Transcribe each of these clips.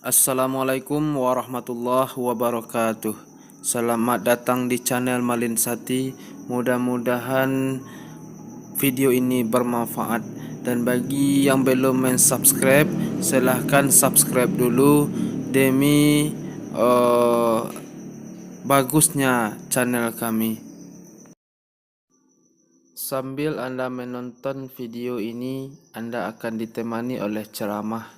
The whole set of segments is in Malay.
Assalamualaikum warahmatullahi wabarakatuh. Selamat datang di channel Malin Sati. Mudah-mudahan video ini bermanfaat. Dan bagi yang belum subscribe, silahkan subscribe dulu demi bagusnya channel kami. Sambil Anda menonton video ini, Anda akan ditemani oleh ceramah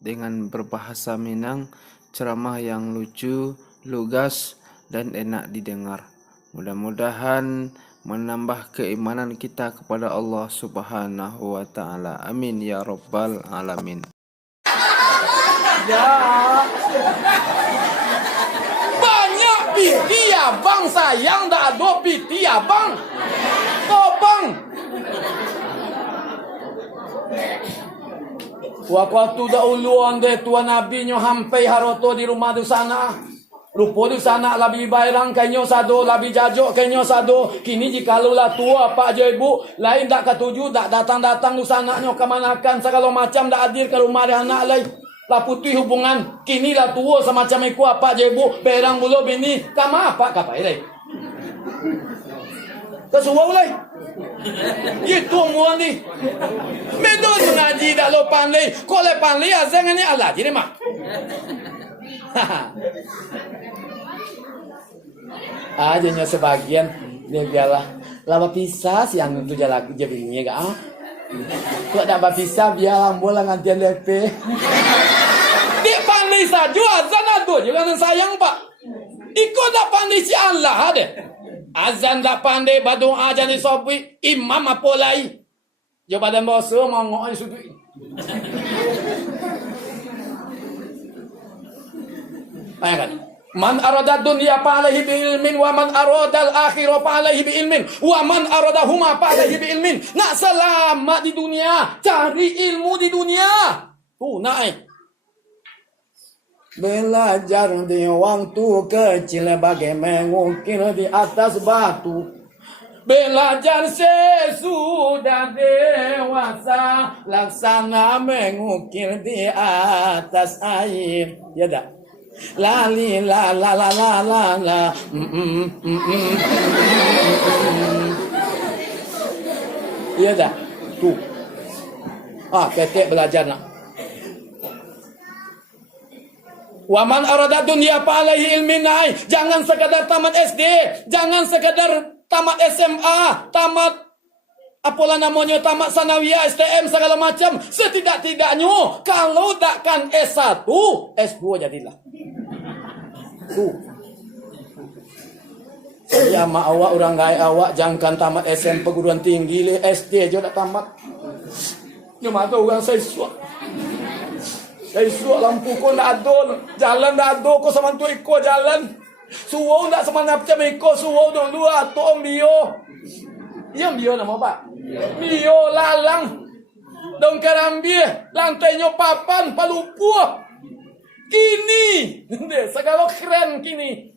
dengan berbahasa Minang, ceramah yang lucu, lugas, dan enak didengar. Mudah-mudahan menambah keimanan kita kepada Allah Subhanahu wa Ta'ala. Amin ya Rabbal Alamin. Ya. Banyak piti abang sayang dah ada piti abang. Topang. Waktu dahulu ande tuan Nabi nyo hampai haroto di rumah tu sana. Rupa tu sana labi bairang kanyo sado, labi jajok kanyo sado. Kini jikalau lah tua pak je ibu, lain tak ketuju, tak datang-datang tu sana nyo kemanakan segala macam tak hadir ke rumah dia anak lain. Lah putih hubungan, kini lah tua semacam iku apa je ibu, berang bulu bini, kama apa kapai lain. Kesuau lain. Itu muan ni. Medon mengaji dah lo pandai. Kau le pandai azan ni Allah jadi mak. Ajanya sebagian dia biarlah. Lama pisah siang tu jalan jadinya gak ah. Kau tak berpisah biarlah bola ngantian lepe. Dia pandai saja azan ada jangan sayang pak. Ikut tak pandai si Allah ada. Azan tak pandai berdoa jadi sopi imam apa lagi. Dia badan bosor mau ngoi supi. Bayangkan. Man arada dunya fa alaihi bi ilmin wa man arada al-akhirah fa alaihi bi ilmin wa man aradahuma fa alaihi bi ilmin. Nak selamat di dunia, cari ilmu di dunia. Tu naik. Belajar di waktu kecil bagai mengukir di atas batu. Belajar sesudah dewasa laksana mengukir di atas air. Ya dah. Lali la la la la la la. Ya dah. Tu. Ketek belajar nak. Waman arada dunia fa alaihi ilmin naik. Jangan sekadar tamat SD, jangan sekadar tamat SMA, tamat apalah namanya, tamat sanawiyah, STM segala macam. Setidak-tidaknya kalau takkan S1, S2 jadilah. Tu. Saya mak awak orang gaya awak jangan tamat SM perguruan tinggi le SD je dah tamat. Cuma tu orang saya suak. Saya suak lampu ko nak ada, jalan nak ada ko sama tu ikut jalan. Suau nak sama macam ikut suau dulu atau bio. Yang bio nama apa? Bio lalang. Dong kerambie, lantainya papan, palupuh. Kini, segala keren kini.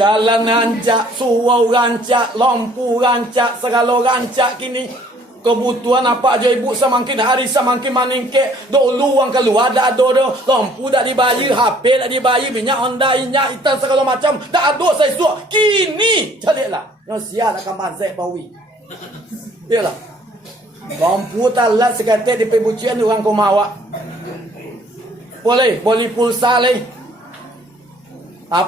Jalan rancak, suau rancak, lampu rancak, segala rancak kini. Kebutuhan apa aja ibu semakin hari semakin meningkat. Dulu orang keluar tak ada dah. Lampu tak dibayar, HP tak dibayar, minyak Honda, minyak hitam segala macam. Tak ada saya suruh. Kini, carilah. Nosia tak akan mazek bawi. Yalah. Lampu talat seketik di pebucian orang kumawak. Boleh pulsa leh.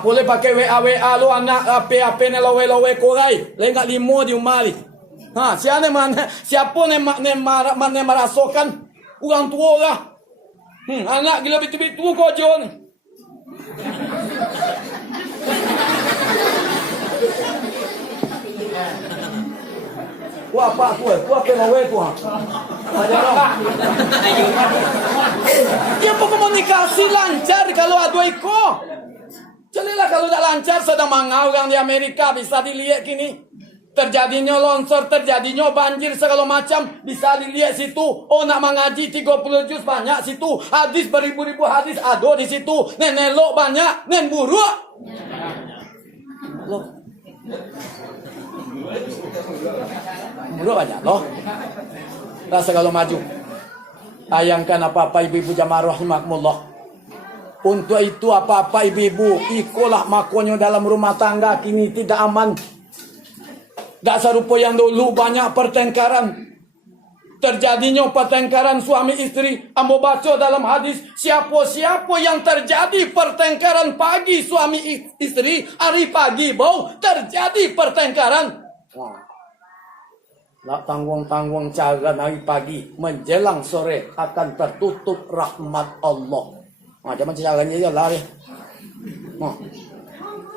Boleh pakai WA lu anak HP ni lowe korai. Lengak 5 di rumah ni. Siapa yang merasakan orang tua lah. Anak gila betul-betul kojo ni. Wah apa tu? Apa lawe tu? Ada orang. Dia komunikasi lancar kalau ada iko. Jadilah kalau tak lancar sedang mangau orang di Amerika bisa dilihat kini. Terjadinya longsor, terjadinya banjir segala macam bisa dilihat situ. Oh nak mengaji 30 juz banyak situ. Hadis beribu-ribu hadis ada di situ. Nenek lo banyak, nen buruk. Loh. Buruk banyak loh. Tak segala maju. Ayangkan apa-apa ibu-ibu jamaah rahimakumullah. Untuk itu apa-apa ibu-ibu, ikulah makonyo dalam rumah tangga kini tidak aman. Tak serupa yang dulu banyak pertengkaran. Terjadinya pertengkaran suami isteri. Ambo baca dalam hadis, siapa-siapa yang terjadi pertengkaran pagi suami isteri, hari pagi bau terjadi pertengkaran. Tak tanggung-tanggung cara hari pagi menjelang sore akan tertutup rahmat Allah. Macam caranya je lah.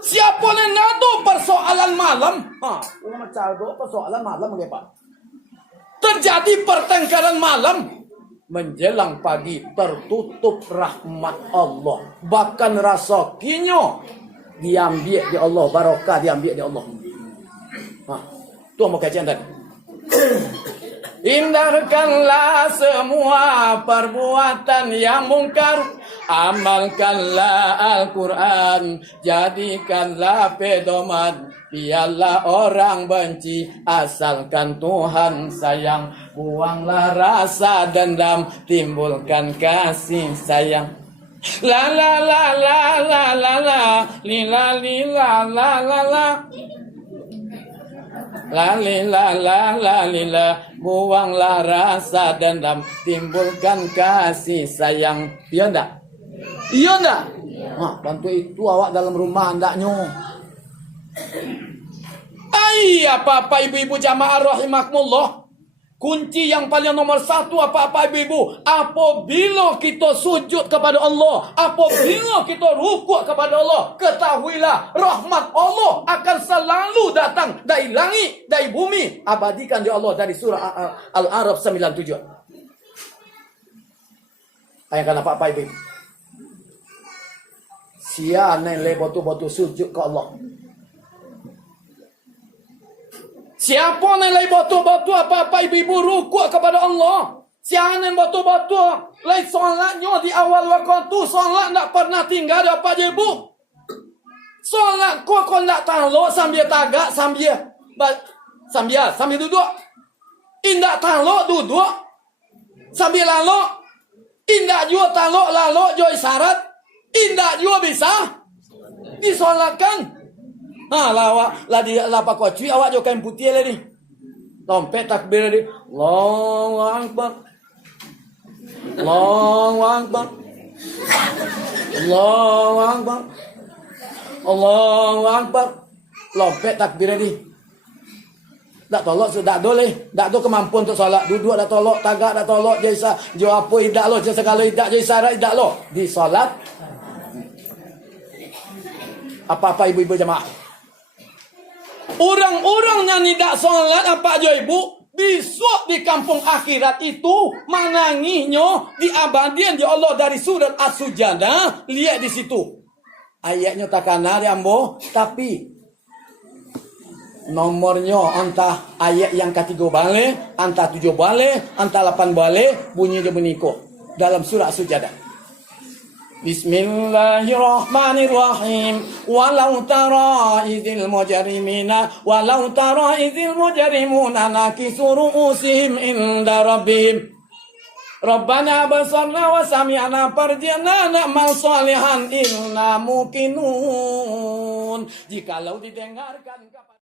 Siapa yang nado persoalan malam? Macam tu persoalan malam apa? Terjadi pertengkaran malam menjelang pagi tertutup rahmat Allah. Bahkan rasa kinyo diambil di Allah, barakah diambil di Allah. Tu mau kajian tadi. Hindarkanlah semua perbuatan yang mungkar, amalkanlah Al-Quran, jadikanlah pedoman, biarlah orang benci, asalkan Tuhan sayang, buanglah rasa dendam, timbulkan kasih sayang. La la la la la la la, lila lila la la la. La lila la la lila, buanglah rasa dendam, timbulkan kasih sayang. Iya ndak? Iya ndak? Bantu itu awak dalam rumah ndaknyo. Apa-apa ibu-ibu jamaah rahimakumullah. Kunci yang paling nomor satu apa-apa ibu-ibu, apabila kita sujud kepada Allah, apabila kita rukuk kepada Allah, ketahuilah rahmat Allah akan selalu datang dari langit, dari bumi. Abadikan di Allah dari surah Al-A'raf 97. Ayat apa-apa ibu? Siapa yang betul-betul sujud ke Allah? Siapa yang betul-betul apa-apa ibu-ibu rukuk kepada Allah? Siapa yang betul-betul lay solatnya di awal waktu, solat tak pernah tinggal di apa je ibu? Solat kau nak tahu sambil tagak, sambil duduk. Indak tahu duduk sambil lalu. Indak juga tahu lalu jo isyarat. Indak juga bisa disolatkan. Lawak lah dia lapa kocui awak jo kain putih lah ni. Dompet takbir ni. Allahu Akbar. Allahu Akbar. Allahu Akbar. Allahu Akbar. Dompet takbir ni. Tak tolak sudah boleh. Tak ada kemampuan untuk solat. Duduk dah tolak, tagak dah tolak, jasa jo apa idak lo, jasa kalau idak jo isyarat idak lo. Di solat apa-apa ibu-ibu jemaah. Orang-orang yang tidak solat apa aja ibu, besok di kampung akhirat itu menanginya di abadian di Allah dari surat As-Sujadah. Lihat di situ. Ayatnya tak kenal ya ambo, tapi nomornya entah ayat yang ketiga balik, entah 7 balik, entah 8 balik, bunyinya meniko dalam surah As-Sujadah. Bismillahirrahmanirrahim. Walau tara idzil mujrimina nakisu ru'usihim inda rabbihim. Rabbana basarna wa sami'na farji'na na'mal salihan inna muqinun. Jikalau didengarkan